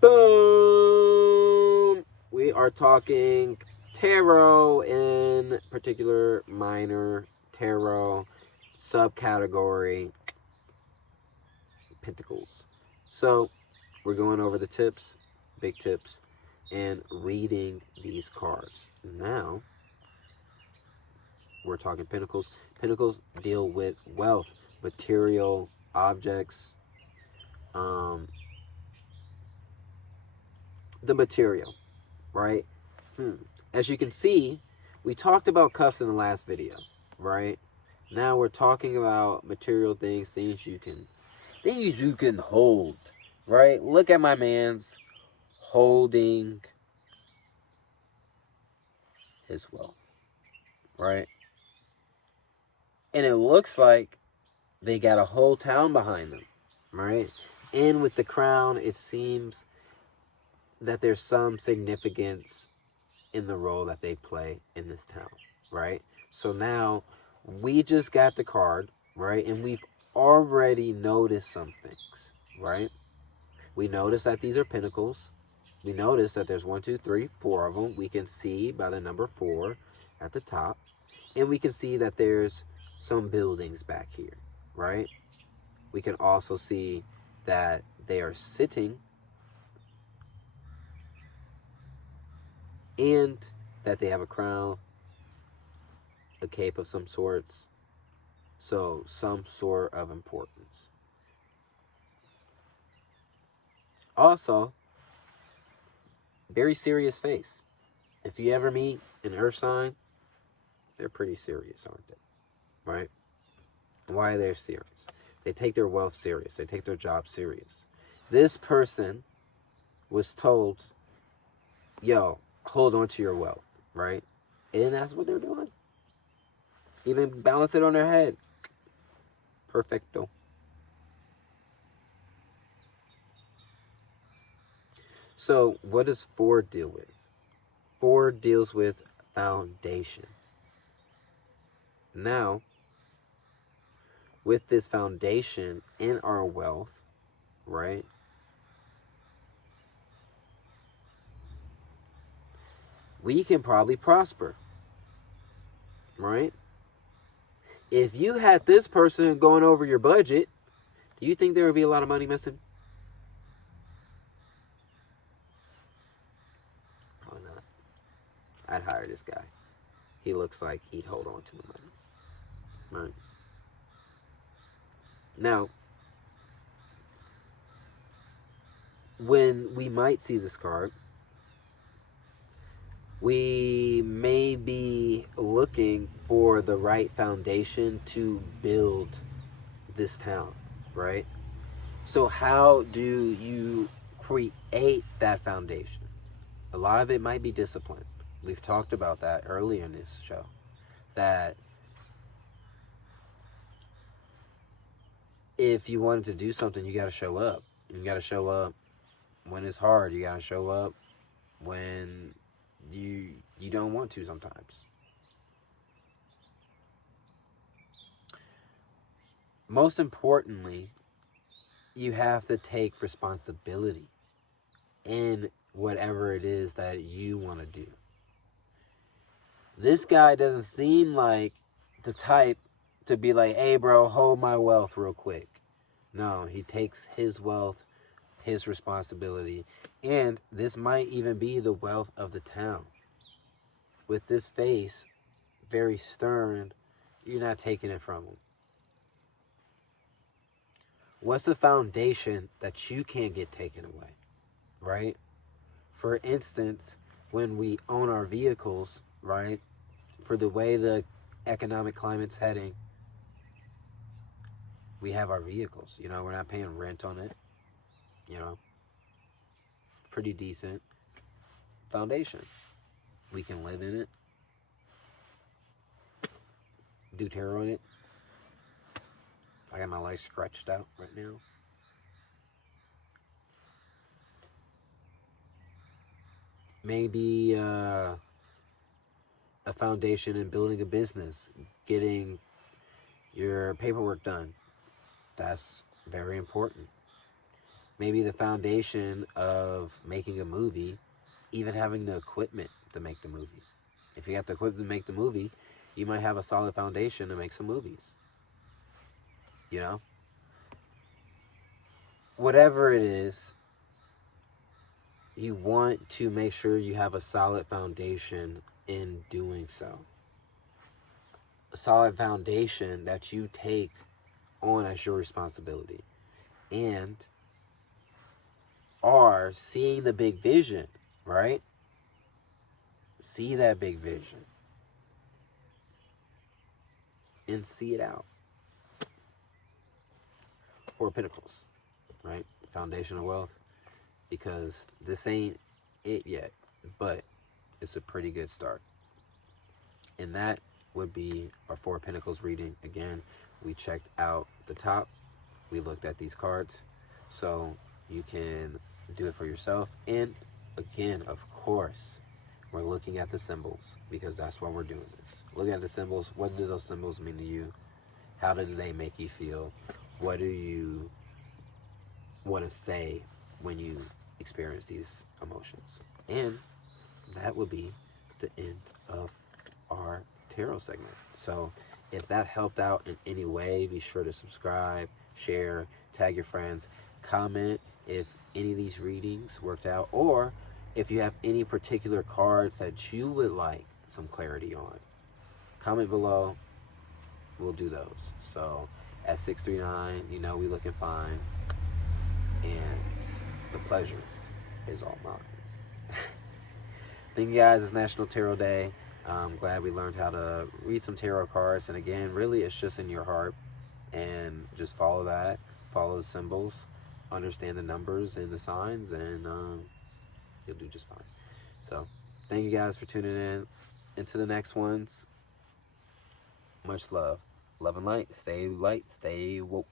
Boom! We are talking tarot, in particular minor tarot subcategory Pentacles. So we're going over the tips, big tips, and reading these cards. Now we're talking Pentacles. Pentacles deal with wealth, material, objects, the material, right? As you can see, we talked about cuffs in the last video, right? Now we're talking about material things, things you can hold, right? Look at my man's holding his wealth, right? And it looks like they got a whole town behind them, right? And with the crown, it seems that there's some significance in the role that they play in this town, right? So now we just got the card, right? And we've already noticed some things, right? We noticed that these are pentacles. We noticed that there's 1, 2, 3, 4 of them. We can see by the number 4 at the top. And we can see that there's some buildings back here, right? We can also see that they are sitting and that they have a crown, a cape of some sorts. So some sort of importance. Also, very serious face. If you ever meet an earth sign, they're pretty serious, aren't they? Right? Why are they serious? They take their wealth serious. They take their job serious. This person was told, yo, hold on to your wealth, right? And that's what they're doing. Even balance it on their head. Perfecto. So what does 4 deal with? 4 deals with foundation. Now, with this foundation in our wealth, right? We can probably prosper, right? If you had this person going over your budget, do you think there would be a lot of money missing? Probably not. I'd hire this guy. He looks like he'd hold on to the money, right? Now, when we might see this card, we may be looking for the right foundation to build this town, right? So how do you create that foundation? A lot of it might be discipline. We've talked about that earlier in this show. That if you wanted to do something, you got to show up. You got to show up when it's hard. You got to show up when you don't want to sometimes. Most importantly, you have to take responsibility in whatever it is that you want to do. This guy doesn't seem like the type to be like, hey bro, hold my wealth real quick. No, he takes his wealth, his responsibility, and this might even be the wealth of the town. With this face, very stern, you're not taking it from him. What's the foundation that you can't get taken away, right? For instance, when we own our vehicles, right, for the way the economic climate's heading, we have our vehicles. You know, we're not paying rent on it. You know, pretty decent foundation. We can live in it, do tarot in it. I got my life scratched out right now. Maybe a foundation in building a business, getting your paperwork done. That's very important. maybe the foundation of making a movie, even having the equipment to make the movie. If you got the equipment to make the movie, you might have a solid foundation to make some movies. You know? Whatever it is, you want to make sure you have a solid foundation in doing so. A solid foundation that you take on as your responsibility. And are seeing the big vision, right? See that big vision. And see it out. Four of Pentacles, right? Foundation of wealth. Because this ain't it yet, but it's a pretty good start. And that would be our Four of Pentacles reading. Again, we checked out the top. We looked at these cards. So you can do it for yourself. And again, of course, we're looking at the symbols, because that's why we're doing this. Looking at the symbols. What do those symbols mean to you? How do they make you feel? What do you want to say when you experience these emotions? And that would be the end of our tarot segment. So if that helped out in any way, be sure to subscribe, share, tag your friends, comment if any of these readings worked out, or if you have any particular cards that you would like some clarity on. Comment below. We'll do those. So at 639, you know we looking fine. And the pleasure is all mine. Thank you guys. It's National Tarot Day. I'm glad we learned how to read some tarot cards. And again, really, it's just in your heart. And just follow that. Follow the symbols. Understand the numbers and the signs. And you'll do just fine. So, thank you guys for tuning in. Into the next ones. Much love. Love and light. Stay woke.